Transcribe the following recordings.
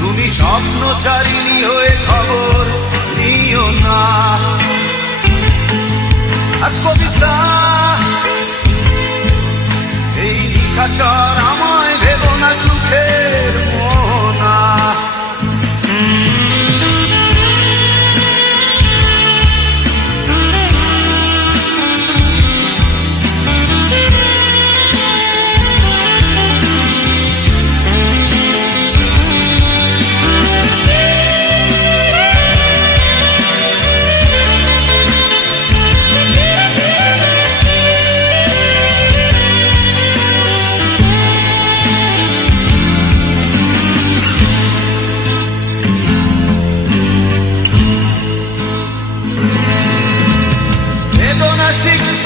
তুমি স্বপ্নচারিণী হয়ে খবর নিও না। আর কবিতা music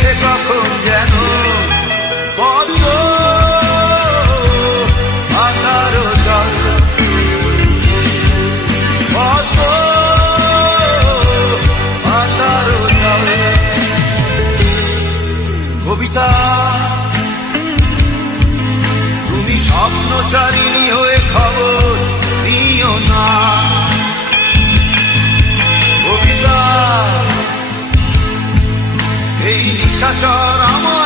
গেছে কখন যেন? পদ্ম আধার জল। পদ্ম আধার জল। কবিতা তুমি স্বপ্নচারিণী এই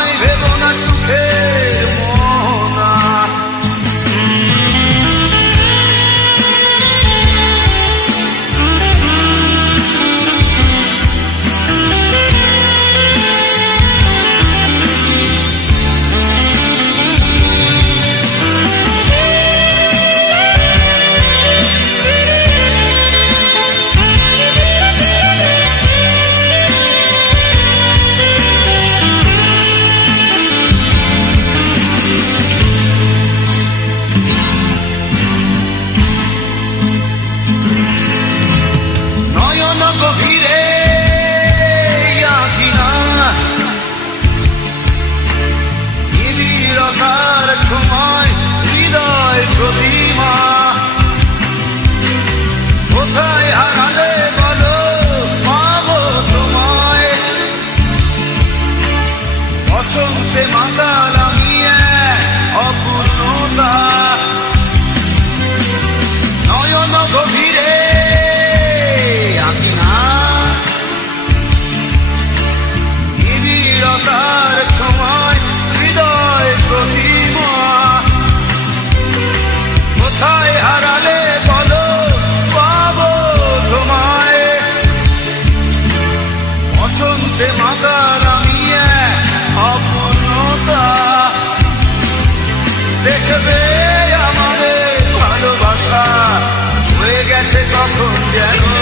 মাতার আমি এক অপূর্ণতা। দেখবে আমাদের ভালোবাসা হয়ে গেছে কখন যেন।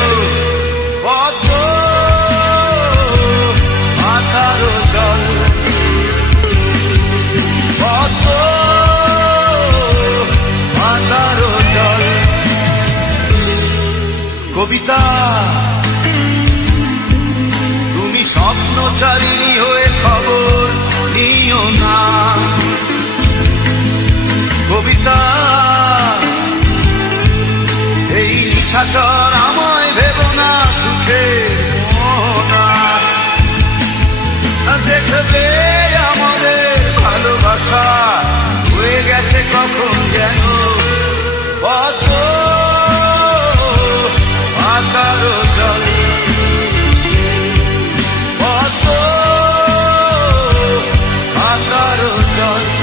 sol.